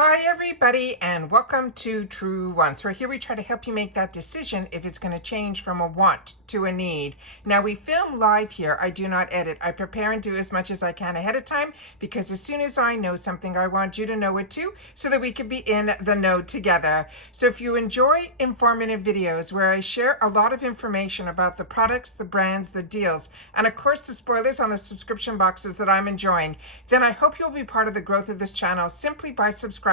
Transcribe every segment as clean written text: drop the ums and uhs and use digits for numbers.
Hi everybody, and welcome to Truewants, where here we try to help you make that decision if it's going to change from a want to a need. Now, we film live here. I do not edit. I prepare and do as much as I can ahead of time, because as soon as I know something, I want you to know it too, so that we can be in the know together. So if you enjoy informative videos where I share a lot of information about the products, the brands, the deals, and of course the spoilers on the subscription boxes that I'm enjoying, then I hope you'll be part of the growth of this channel simply by subscribing.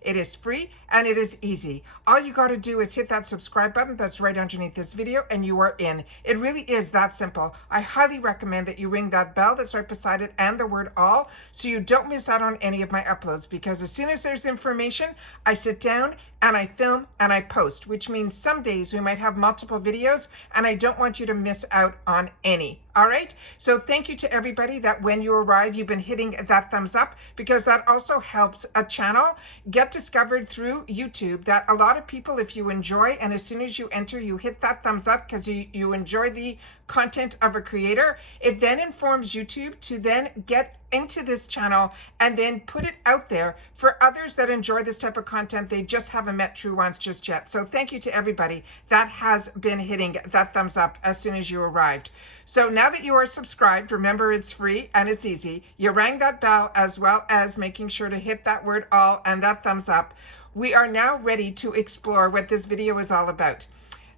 It is free and it is easy. All you got to do is hit that subscribe button that's right underneath this video and you are in. It really is that simple. I highly recommend that you ring that bell that's right beside it and the word all, so you don't miss out on any of my uploads, because as soon as there's information, I sit down and I film and I post, which means some days we might have multiple videos and I don't want you to miss out on any. All right. So thank you to everybody that when you arrive, you've been hitting that thumbs up, because that also helps a channel get discovered through YouTube. That a lot of people, if you enjoy, and as soon as you enter, you hit that thumbs up because you enjoy the content of a creator, it then informs YouTube to then get into this channel and then put it out there for others that enjoy this type of content. They just haven't met Truewants just yet. So thank you to everybody that has been hitting that thumbs up as soon as you arrived. So now that you are subscribed, remember it's free and it's easy. You rang that bell, as well as making sure to hit that word all and that thumbs up. We are now ready to explore what this video is all about.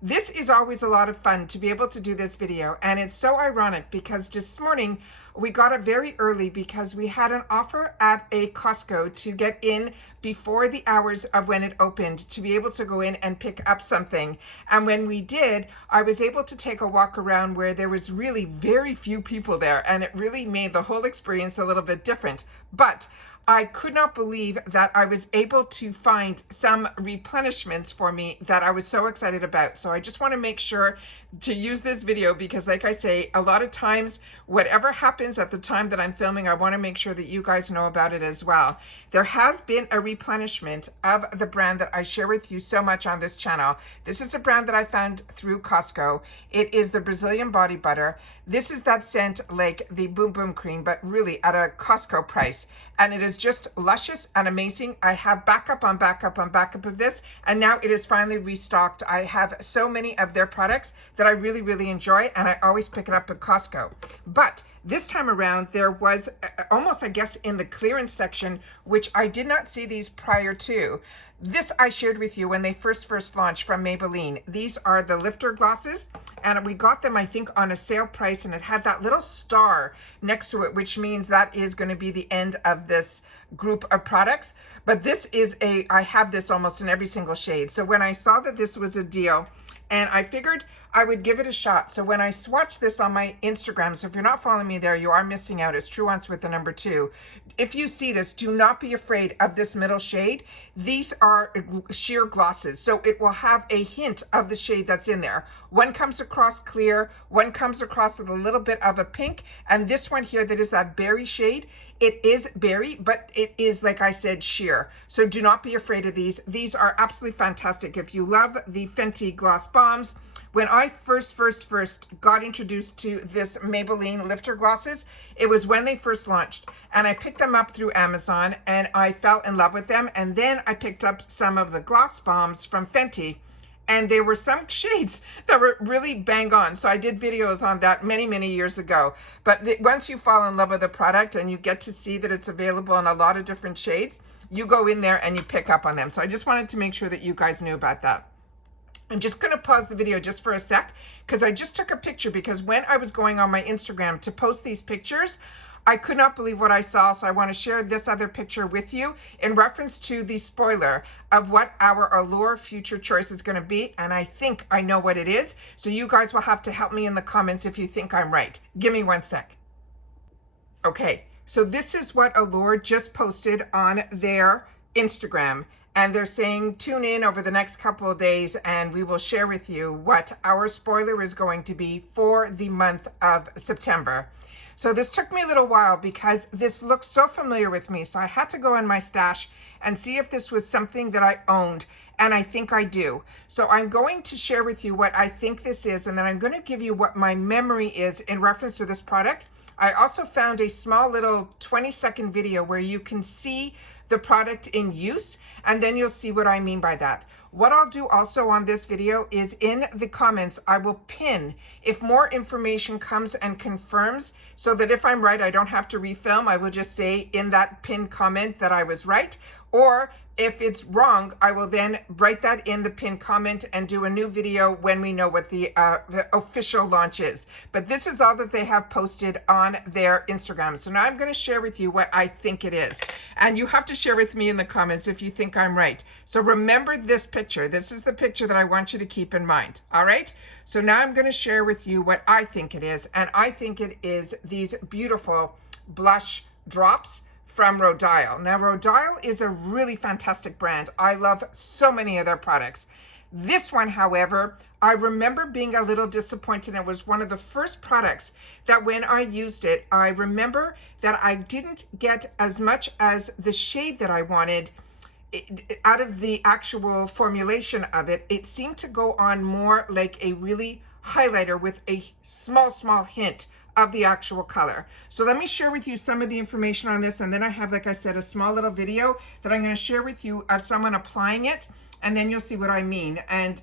This is always a lot of fun to be able to do this video, and it's so ironic because this morning we got it very early because we had an offer at a Costco to get in before the hours of when it opened to be able to go in and pick up something. And when we did, I was able to take a walk around where there was really very few people there, and it really made the whole experience a little bit different. But I could not believe that I was able to find some replenishments for me that I was so excited about. So I just want to make sure to use this video because, like I say, a lot of times, whatever happens at the time that I'm filming, I want to make sure that you guys know about it as well. There has been a replenishment of the brand that I share with you so much on this channel. This is a brand that I found through Costco. It is the Brazilian Body Butter. This is that scent like the Boom Boom Cream, but really at a Costco price. And it is just luscious and amazing. I have backup on backup on backup of this, and now it is finally restocked. I have so many of their products that I really, really enjoy, and I always pick it up at Costco. But this time around, there was almost, I guess, in the clearance section, which I did not see these prior to. This I shared with you when they first launched from Maybelline. These are the lifter glosses, and we got them, I think, on a sale price, and it had that little star next to it, which means that is going to be the end of this group of products. But this is I have this almost in every single shade. So when I saw that this was a deal, and I figured I would give it a shot. So when I swatched this on my Instagram, so if you're not following me there, you are missing out. It's Truewants with the number 2. If you see this, do not be afraid of this middle shade. These are sheer glosses, so it will have a hint of the shade that's in there. One comes across clear, one comes across with a little bit of a pink, and this one here that is that berry shade, it is berry, but it is, like I said, sheer. So do not be afraid of these. These are absolutely fantastic. If you love the Fenty gloss bombs, when I first got introduced to this Maybelline lifter glosses, it was when they first launched, and I picked them up through Amazon and I fell in love with them. And then I picked up some of the gloss bombs from Fenty, and there were some shades that were really bang on. So I did videos on that many years ago. But once you fall in love with a product and you get to see that it's available in a lot of different shades, you go in there and you pick up on them. So I just wanted to make sure that you guys knew about that. I'm just going to pause the video just for a sec, because I just took a picture, because when I was going on my Instagram to post these pictures, I could not believe what I saw. So I want to share this other picture with you in reference to the spoiler of what our Allure future choice is going to be. And I think I know what it is. So you guys will have to help me in the comments if you think I'm right. Give me one sec. Okay, so this is what Allure just posted on their Instagram. And they're saying, tune in over the next couple of days and we will share with you what our spoiler is going to be for the month of September. So this took me a little while because this looks so familiar with me. So I had to go in my stash and see if this was something that I owned. And I think I do. So I'm going to share with you what I think this is, and then I'm going to give you what my memory is in reference to this product. I also found a small little 20-second video where you can see the product in use, and then you'll see what I mean by that. What I'll do also on this video is in the comments, I will pin if more information comes and confirms, so that if I'm right, I don't have to refilm. I will just say in that pinned comment that I was right, or if it's wrong, I will then write that in the pinned comment and do a new video when we know what the official launch is. But this is all that they have posted on their Instagram. So now I'm going to share with you what I think it is. And you have to share with me in the comments if you think I'm right. So remember this picture. This is the picture that I want you to keep in mind. All right? So now I'm going to share with you what I think it is. And I think it is these beautiful blush drops from Rodial. Now, Rodial is a really fantastic brand. I love so many of their products. This one, however, I remember being a little disappointed. It was one of the first products that when I used it, I remember that I didn't get as much as the shade that I wanted out of the actual formulation of it. It seemed to go on more like a really highlighter with a small hint of the actual color. So let me share with you some of the information on this, and then I have, like I said, a small little video that I'm going to share with you of someone applying it, and then you'll see what I mean. And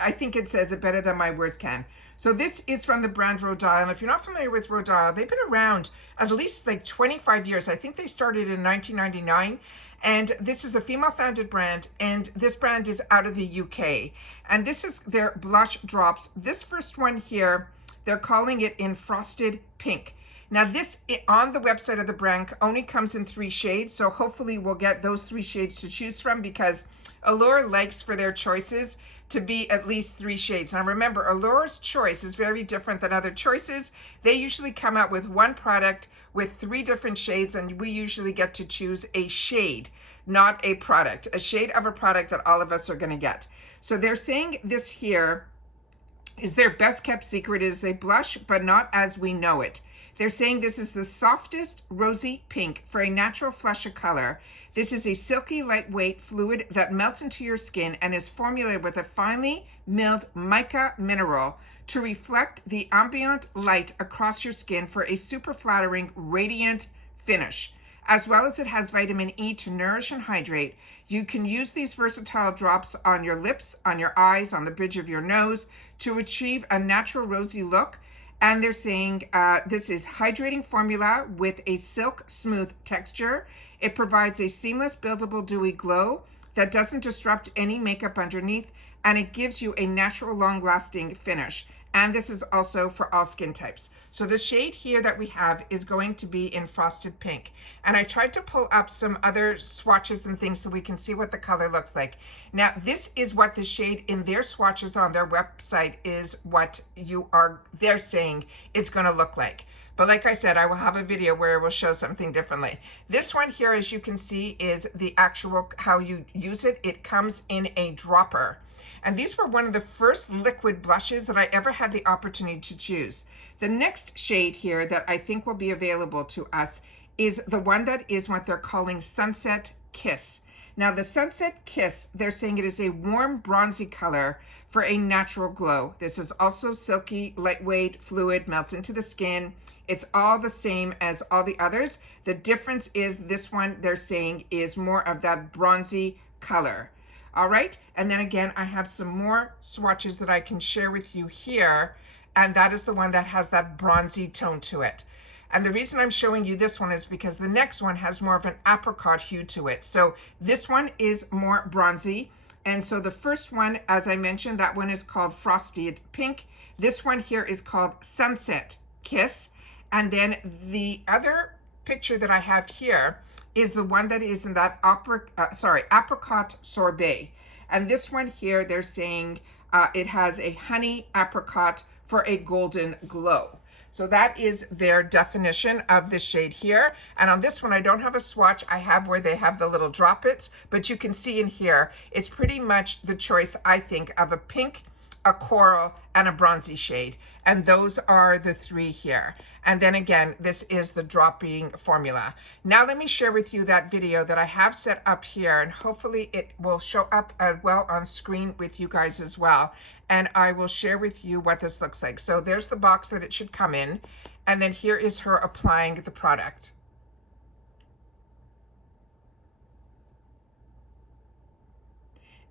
I think it says it better than my words can. So this is from the brand Rodial, and if you're not familiar with Rodial, they've been around at least like 25 years. I think they started in 1999, and this is a female-founded brand, and this brand is out of the UK. And this is their blush drops. This first one here, they're calling it in Frosted Pink. Now this, on the website of the brand, only comes in 3 shades, so hopefully we'll get those 3 shades to choose from, because Allure likes for their choices to be at least 3 shades. Now remember, Allure's choice is very different than other choices. They usually come out with one product with 3 different shades, and we usually get to choose a shade, not a product, a shade of a product that all of us are gonna get. So they're saying this here is their best kept secret. It is a blush, but not as we know it. They're saying this is the softest rosy pink for a natural flush of color. This is a silky, lightweight fluid that melts into your skin and is formulated with a finely milled mica mineral to reflect the ambient light across your skin for a super flattering, radiant finish. As well as it has vitamin E to nourish and hydrate. You can use these versatile drops on your lips, on your eyes, on the bridge of your nose to achieve a natural rosy look. And they're saying this is hydrating formula with a silk smooth texture. It provides a seamless, buildable, dewy glow that doesn't disrupt any makeup underneath, and it gives you a natural, long-lasting finish. And this is also for all skin types. So the shade here that we have is going to be in Frosted Pink. And I tried to pull up some other swatches and things so we can see what the color looks like. Now, this is what the shade in their swatches on their website is what they're saying it's gonna look like. But like I said, I will have a video where it will show something differently. This one here, as you can see, is the actual, how you use it. It comes in a dropper. And these were one of the first liquid blushes that I ever had the opportunity to choose. The next shade here that I think will be available to us is the one that is what they're calling Sunset Kiss. Now the Sunset Kiss, they're saying it is a warm bronzy color for a natural glow. This is also silky, lightweight, fluid, melts into the skin. It's all the same as all the others. The difference is this one, they're saying, is more of that bronzy color. All right, and then again, I have some more swatches that I can share with you here, and that is the one that has that bronzy tone to it. And the reason I'm showing you this one is because the next one has more of an apricot hue to it. So this one is more bronzy. And so the first one, as I mentioned, that one is called Frosted Pink. This one here is called Sunset Kiss. And then the other picture that I have here is the one that is in that apricot sorbet. And this one here, they're saying it has a honey apricot for a golden glow. So that is their definition of this shade here. And on this one, I don't have a swatch. I have where they have the little droplets, but you can see in here, it's pretty much the choice, I think, of a pink, a coral, and a bronzy shade. And those are the 3 here. And then again, this is the dropping formula. Now let me share with you that video that I have set up here, and hopefully it will show up well on screen with you guys as well. And I will share with you what this looks like. So there's the box that it should come in. And then here is her applying the product.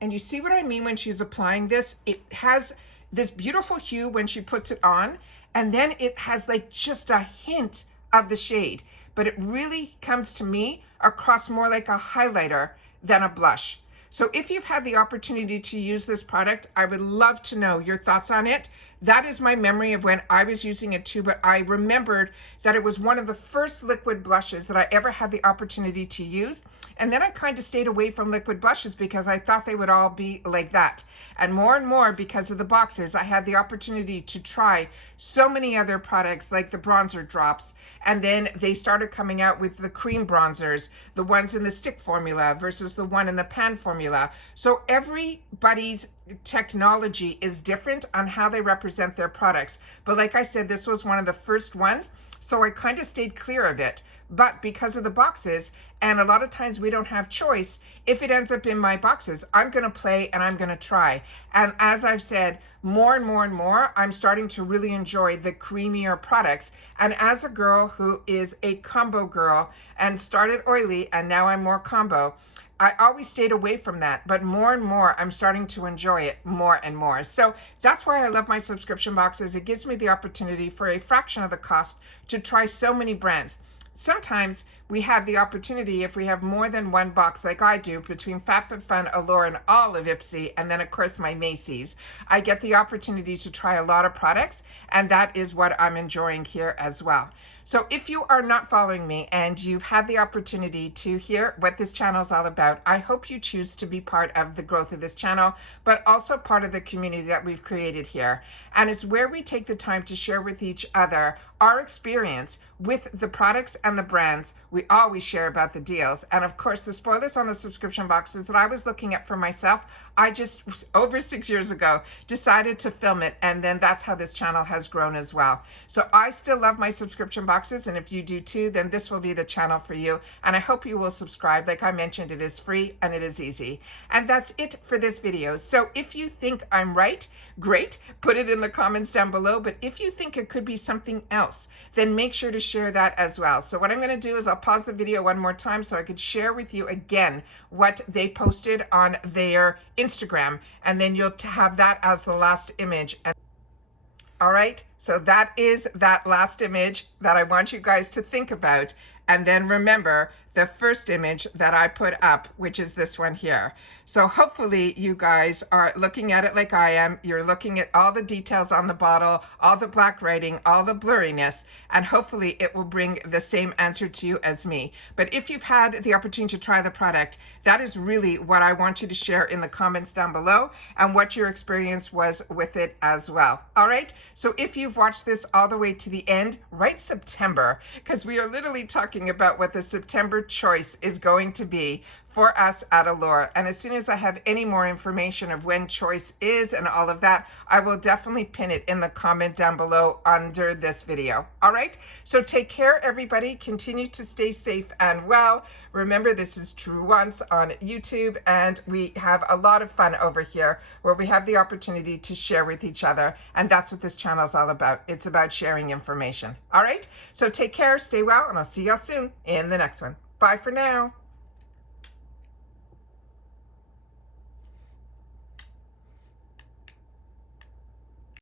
And you see what I mean when she's applying this? It has this beautiful hue when she puts it on, and then it has like just a hint of the shade, but it really comes to me across more like a highlighter than a blush. So if you've had the opportunity to use this product, I would love to know your thoughts on it. That is my memory of when I was using it too, but I remembered that it was one of the first liquid blushes that I ever had the opportunity to use. And then I kind of stayed away from liquid blushes because I thought they would all be like that. And more, because of the boxes, I had the opportunity to try so many other products like the bronzer drops. And then they started coming out with the cream bronzers, the ones in the stick formula versus the one in the pan formula. So everybody's technology is different on how they represent their products. But like I said, this was one of the first ones, so I kind of stayed clear of it. But because of the boxes, and a lot of times we don't have choice, if it ends up in my boxes, I'm going to play and I'm going to try. And as I've said, more and more, I'm starting to really enjoy the creamier products. And as a girl who is a combo girl and started oily and now I'm more combo, I always stayed away from that, but more and more, I'm starting to enjoy it more and more. So that's why I love my subscription boxes. It gives me the opportunity for a fraction of the cost to try so many brands. Sometimes we have the opportunity, if we have more than one box like I do, between FabFitFun, Allure, and all of Ipsy, and then of course my Macy's, I get the opportunity to try a lot of products, and that is what I'm enjoying here as well. So if you are not following me and you've had the opportunity to hear what this channel is all about, I hope you choose to be part of the growth of this channel, but also part of the community that we've created here. And it's where we take the time to share with each other our experience with the products and the brands. We always share about the deals. And of course, the spoilers on the subscription boxes that I was looking at for myself, I just, over 6 years ago, decided to film it. And then that's how this channel has grown as well. So I still love my subscription boxes. And if you do too, then this will be the channel for you. And I hope you will subscribe. Like I mentioned, it is free and it is easy. And that's it for this video. So if you think I'm right, great, put it in the comments down below. But if you think it could be something else, then make sure to share that as well. So what I'm going to do is I'll pause the video one more time so I could share with you again what they posted on their Instagram, and then you'll have that as the last image. All right, so that is that last image that I want you guys to think about. And then remember the first image that I put up, which is this one here. So hopefully you guys are looking at it like I am. You're looking at all the details on the bottle, all the black writing, all the blurriness, and hopefully it will bring the same answer to you as me. But if you've had the opportunity to try the product, that is really what I want you to share in the comments down below and what your experience was with it as well. All right, so if you've watched this all the way to the end, write September, because we are literally talking about what the September choice is going to be for us at Allure. And as soon as I have any more information of when choice is and all of that, I will definitely pin it in the comment down below under this video. All right, so take care, everybody. Continue to stay safe and well. Remember, this is Truewants on YouTube, and we have a lot of fun over here where we have the opportunity to share with each other. And that's what this channel is all about. It's about sharing information. All right, so take care, stay well, and I'll see y'all soon in the next one. Bye for now.